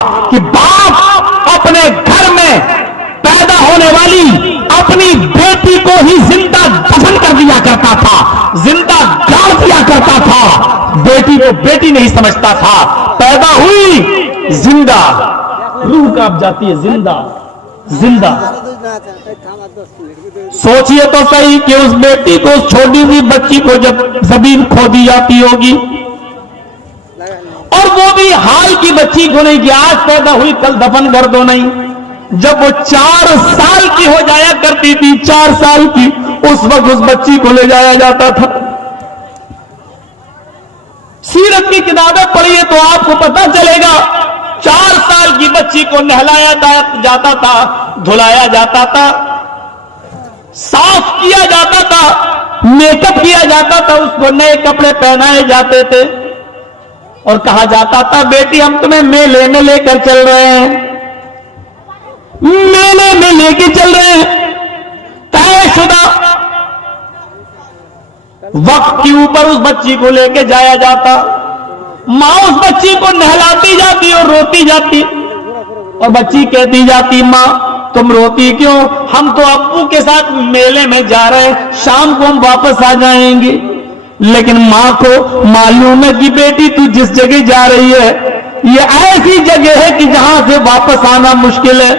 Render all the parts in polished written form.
کہ باپ اپنے گھر میں پیدا ہونے والی اپنی بیٹی کو ہی زندہ دفن کر دیا کرتا تھا، زندہ گاڑ دیا کرتا تھا، بیٹی کو بیٹی نہیں سمجھتا تھا، پیدا ہوئی زندہ، روح کانپ جاتی ہے، زندہ زندہ۔ سوچئے تو صحیح کہ اس بیٹی کو، اس چھوٹی سی بچی کو جب زمین کھودی جاتی ہوگی، اور وہ بھی حال کی بچی کو نہیں کہ آج پیدا ہوئی کل دفن کر دو، نہیں، جب وہ 4 سال کی ہو جایا کرتی تھی، 4 سال کی، اس وقت اس بچی کو لے جایا جاتا تھا۔ سیرت کی کتابیں پڑھیے تو آپ کو پتہ چلے گا، 4 سال کی بچی کو نہلایا جاتا تھا، دھلایا جاتا تھا، صاف کیا جاتا تھا، میک اپ کیا جاتا تھا، اس کو نئے کپڑے پہنائے جاتے تھے، اور کہا جاتا تھا بیٹی ہم تمہیں میلے میں لے کر چل رہے ہیں، میلے میں لے کے چل رہے ہیں۔ طے شدہ وقت کے اوپر اس بچی کو لے کے جایا جاتا، ماں اس بچی کو نہلاتی جاتی اور روتی جاتی، اور بچی کہتی جاتی ماں تم روتی کیوں، ہم تو ابو کے ساتھ میلے میں جا رہے ہیں، شام کو ہم واپس آ جائیں گے۔ لیکن ماں کو معلوم ہے کہ بیٹی تو جس جگہ جا رہی ہے یہ ایسی جگہ ہے کہ جہاں سے واپس آنا مشکل ہے،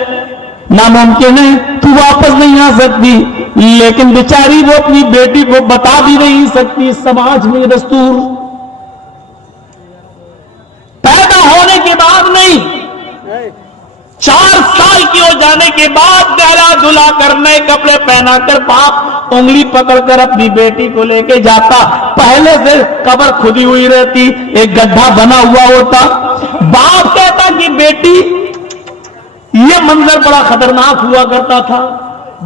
ناممکن ہے، تو واپس نہیں آ سکتی، لیکن بیچاری وہ اپنی بیٹی کو بتا بھی نہیں سکتی، سماج میں دستور۔ پیدا ہونے کے بعد نہیں، 4 سال کی ہو جانے کے بعد نہلا دھلا کر نئے کپڑے پہنا کر باپ انگلی پکڑ کر اپنی بیٹی کو لے کے جاتا، پہلے سے قبر کھدی ہوئی رہتی، ایک گڈھا بنا ہوا ہوتا، باپ کہتا کہ بیٹی یہ منظر بڑا خطرناک ہوا کرتا تھا،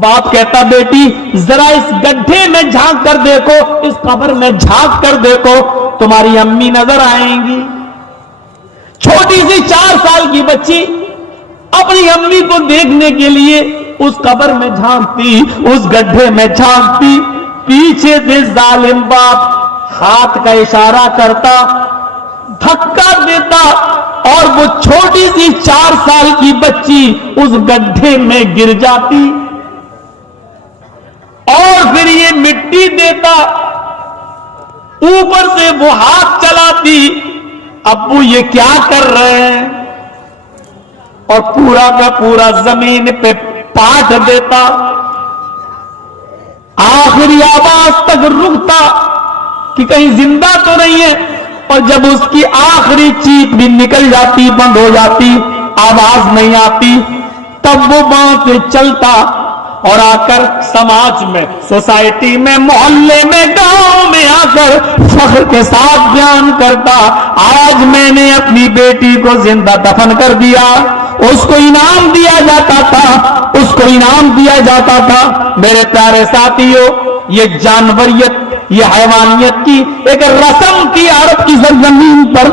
باپ کہتا بیٹی ذرا اس گڈھے میں جھانک کر دیکھو، اس قبر میں جھانک کر دیکھو، تمہاری امی نظر آئیں گی۔ چھوٹی سی 4 سال کی بچی اپنی امی کو دیکھنے کے لیے اس قبر میں جھانکتی، اس گڈھے میں جھانکتی، پیچھے سے ظالم باپ ہاتھ کا اشارہ کرتا، دھکا دیتا، اور وہ چھوٹی سی 4 سال کی بچی اس گڈھے میں گر جاتی، اور پھر یہ مٹی دیتا، اوپر سے وہ ہاتھ چلاتی، ابو یہ کیا کر رہے ہیں، اور پورا کا پورا زمین پہ پاٹ دیتا، آخری آواز تک رکتا کہ کہیں زندہ تو نہیں ہے، اور جب اس کی آخری چیخ بھی نکل جاتی، بند ہو جاتی، آواز نہیں آتی، تب وہ وہاں سے چلتا اور آ کر سماج میں، سوسائٹی میں، محلے میں، گاؤں میں آ کر فخر کے ساتھ بیان کرتا آج میں نے اپنی بیٹی کو زندہ دفن کر دیا۔ اس کو انعام دیا جاتا تھا، اس کو انعام دیا جاتا تھا۔ میرے پیارے ساتھیوں، یہ جانوریت، یہ حیوانیت کی ایک رسم تھی عرب کی سرزمین پر۔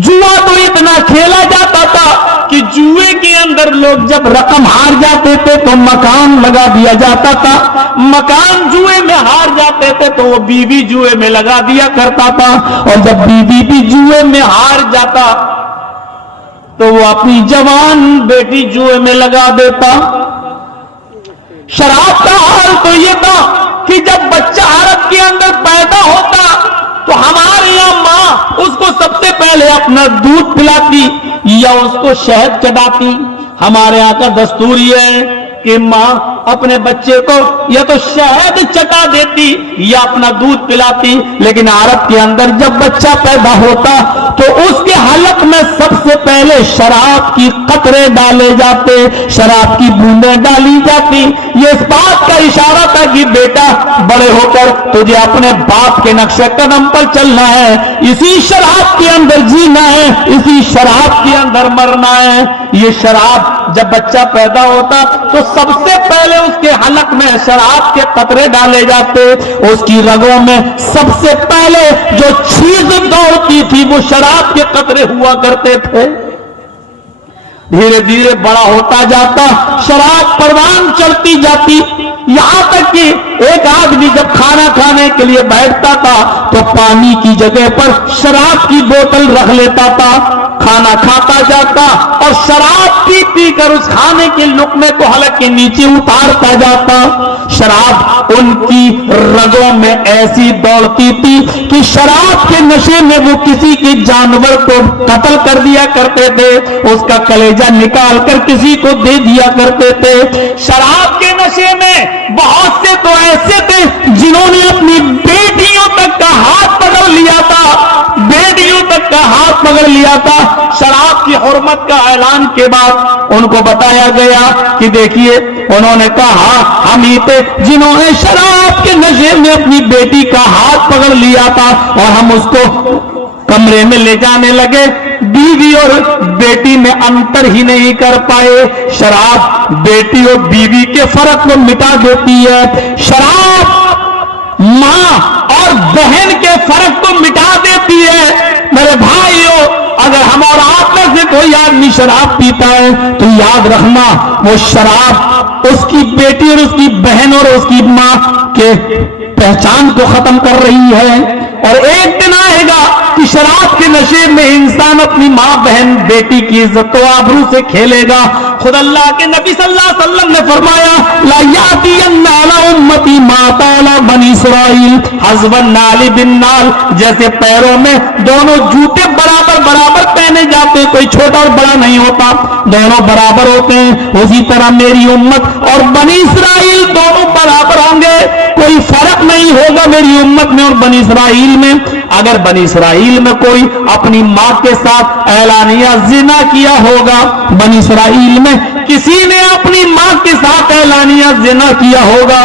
جوا تو اتنا کھیلا جاتا تھا کہ جوئے کے اندر لوگ جب رقم ہار جاتے تھے تو مکان لگا دیا جاتا تھا، مکان جوئے میں ہار جاتے تھے تو وہ بیوی جوئے میں لگا دیا کرتا تھا، اور جب بیوی بھی جوئے میں ہار جاتا تو وہ اپنی جوان بیٹی جوئے میں لگا دیتا۔ شراب کا حال تو یہ تھا کہ جب بچہ عرب کے اندر پیدا ہوتا تو ہمارے یہاں ماں اس کو سب سے پہلے اپنا دودھ پلاتی یا اس کو شہد چٹاتی۔ ہمارے یہاں کا دستور یہ ہے کہ ماں اپنے بچے کو یا تو شہد چٹا دیتی یا اپنا دودھ پلاتی، لیکن عرب کے اندر جب بچہ پیدا ہوتا تو اس کے حلق میں سب سے پہلے شراب کی قطرے ڈالے جاتے، شراب کی بوندیں ڈالی جاتی۔ یہ اس بات کا اشارہ تھا کہ بیٹا بڑے ہو کر تجھے اپنے باپ کے نقش قدم پر چلنا ہے، اسی شراب کے اندر جینا ہے، اسی شراب کے اندر مرنا ہے۔ یہ شراب جب بچہ پیدا ہوتا تو سب سے پہلے اس کے حلق میں شراب کے قطرے ڈالے جاتے، اس کی رگوں میں سب سے پہلے جو چیز دوڑتی تھی وہ شراب کے قطرے ہوا کرتے تھے۔ دھیرے دھیرے بڑا ہوتا جاتا، شراب پروان چڑھتی جاتی، یہاں تک کہ ایک آدمی جب کھانا کھانے کے لیے بیٹھتا تھا تو پانی کی جگہ پر شراب کی بوتل رکھ لیتا تھا، کھانا کھاتا جاتا اور شراب پی پی کر اس کھانے کے لقمے کو حلق کے نیچے اتارتا جاتا۔ شراب ان کی رگوں میں ایسی دوڑتی تھی کہ شراب کے نشے میں وہ کسی کے جانور کو قتل کر دیا کرتے تھے، اس کا کلیجہ نکال کر کسی کو دے دیا کرتے تھے۔ شراب کے نشے میں بہت سے تو ایسے تھے جنہوں نے اپنی بیٹیوں تک کا ہاتھ پکڑ لیا تھا، بیٹیوں تک کا ہاتھ پکڑ لیا تھا۔ شراب کی حرمت کا اعلان کے بعد ان کو بتایا گیا کہ دیکھیے، انہوں نے کہا ہم ہی تھے جنہوں نے شراب کے نشے میں اپنی بیٹی کا ہاتھ پکڑ لیا تھا اور ہم اس کو کمرے میں لے جانے لگے، بیوی اور بیٹی میں انتر ہی نہیں کر پائے۔ شراب بیٹی اور بیوی کے فرق کو مٹا دیتی ہے، شراب ماں اور بہن کے فرق کو مٹا دیتی ہے۔ میرے بھائیو، اگر ہم اور آپ میں سے کوئی آدمی شراب پیتا ہے تو یاد رکھنا وہ شراب اس کی بیٹی اور اس کی بہن اور اس کی ماں کے پہچان کو ختم کر رہی ہے، اور ایک دن آئے گا کہ شراب کے نشے میں انسان اپنی ماں بہن بیٹی کی عزت و آبرو سے کھیلے گا۔ خود اللہ کے نبی صلی اللہ علیہ وسلم نے فرمایا لا یاتین علی امتی ما طال بنی اسرائیل حزب النال بالنال، جیسے پیروں میں دونوں جوتے برابر برابر پہنے جاتے، کوئی چھوٹا اور بڑا نہیں ہوتا، دونوں برابر ہوتے ہیں، اسی طرح میری امت اور بنی اسرائیل دونوں برابر ہوں گے، کوئی فرق نہیں ہوگا میری امت میں اور بنی اسرائیل میں۔ اگر بنی اسرائیل میں کوئی اپنی ماں کے ساتھ اعلانیہ زنا کیا ہوگا، بنی اسرائیل میں کسی نے اپنی ماں کے ساتھ اعلانیہ زنا کیا ہوگا،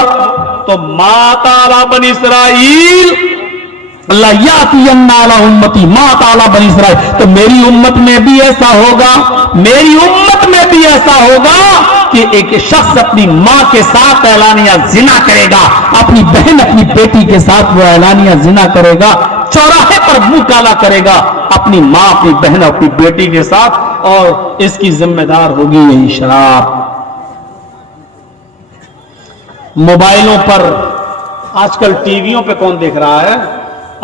تو ماں تعالی بنی اسرائیل اللہ یاتین علی امتی ماں تعالی بنی اسرائیل، تو میری امت میں بھی ایسا ہوگا، میری امت میں بھی ایسا ہوگا کہ ایک شخص اپنی ماں کے ساتھ اعلانیہ زنا کرے گا، اپنی بہن اپنی بیٹی کے ساتھ وہ اعلانیہ زنا کرے گا، چوراہے پر منہ کالا کرے گا اپنی ماں اپنی بہن اپنی بیٹی کے ساتھ، اور اس کی ذمہ دار ہوگی یہی شراب۔ موبائلوں پر آج کل ٹی ویوں پہ کون دیکھ رہا ہے،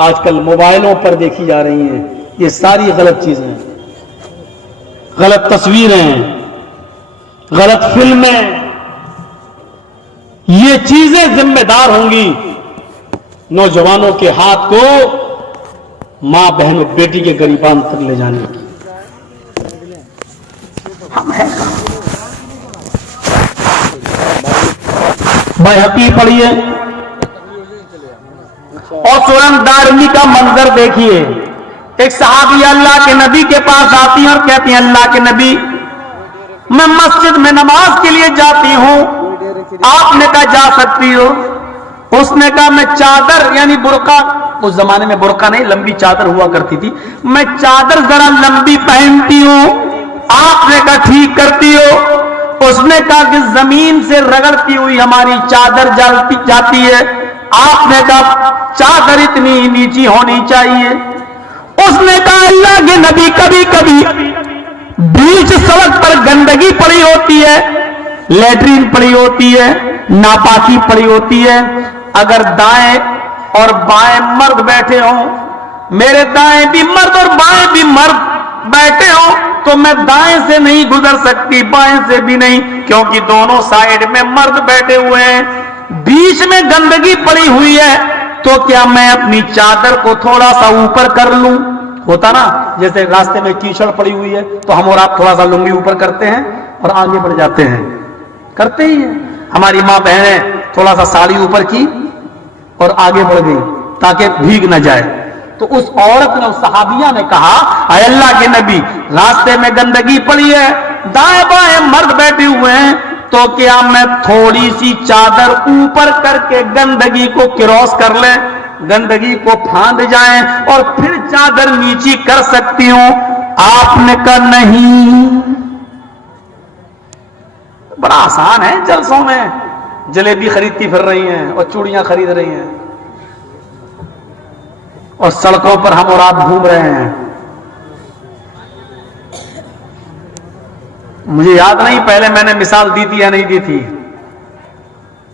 آج کل موبائلوں پر دیکھی جا رہی ہیں یہ ساری غلط چیزیں، غلط تصویریں، غلط فلمیں، یہ چیزیں ذمہ دار ہوں گی نوجوانوں کے ہاتھ کو ماں بہن اور بیٹی کے گریبان تک لے جانے کی۔ بحقی پڑھیے اور سورن دارمی کا منظر دیکھیے، ایک صحابی اللہ کے نبی کے پاس آتی ہیں اور کہتی ہیں اللہ کے نبی میں مسجد میں نماز کے لیے جاتی ہوں، آپ نے کہا جا سکتی ہو، اس نے کہا میں چادر یعنی برقع، اس زمانے میں برقع نہیں لمبی چادر ہوا کرتی تھی، میں چادر ذرا لمبی پہنتی ہوں، آپ نے کہا ٹھیک کرتی ہو، اس نے کہا کہ زمین سے رگڑتی ہوئی ہماری چادر جاتی ہے، آپ نے کہا چادر اتنی نیچی ہونی چاہیے، اس نے کہا اللہ کے نبی کبھی کبھی بیچ سڑک پر گندگی پڑی ہوتی ہے، لیٹرین پڑی ہوتی ہے، ناپاکی پڑی ہوتی ہے، اگر دائیں اور بائیں مرد بیٹھے ہوں، میرے دائیں بھی مرد اور بائیں بھی مرد بیٹھے ہوں، تو میں دائیں سے نہیں گزر سکتی بائیں سے بھی نہیں، کیونکہ دونوں سائیڈ میں مرد بیٹھے ہوئے ہیں، بیچ میں گندگی پڑی ہوئی ہے، تو کیا میں اپنی چادر کو تھوڑا سا اوپر کر لوں؟ ہوتا نا جیسے راستے میں کیچڑ پڑی ہوئی ہے تو ہم اور آپ تھوڑا سا لنگی اوپر کرتے ہیں اور آگے بڑھ جاتے ہیں، کرتے ہی ہیں، ہماری ماں بہنیں تھوڑا سا ساڑی اوپر کی اور آگے بڑھ گئی تاکہ بھیگ نہ جائے، تو اس عورت نے اس صحابیہ نے کہا اے اللہ کے نبی راستے میں گندگی پڑی ہے، دائیں بائیں مرد بیٹھے ہوئے ہیں، تو کیا میں تھوڑی سی چادر اوپر کر کے گندگی کو کراس کر لیں، گندگی کو پھاند جائیں اور پھر چادر نیچی کر سکتی ہوں؟ آپ نے کہا نہیں۔ بڑا آسان ہے، جلسوں میں جلیبی خریدتی پھر رہی ہیں اور چوڑیاں خرید رہی ہیں اور سڑکوں پر ہم اور آپ گھوم رہے ہیں، مجھے یاد نہیں پہلے میں نے مثال دی تھی یا نہیں دی تھی،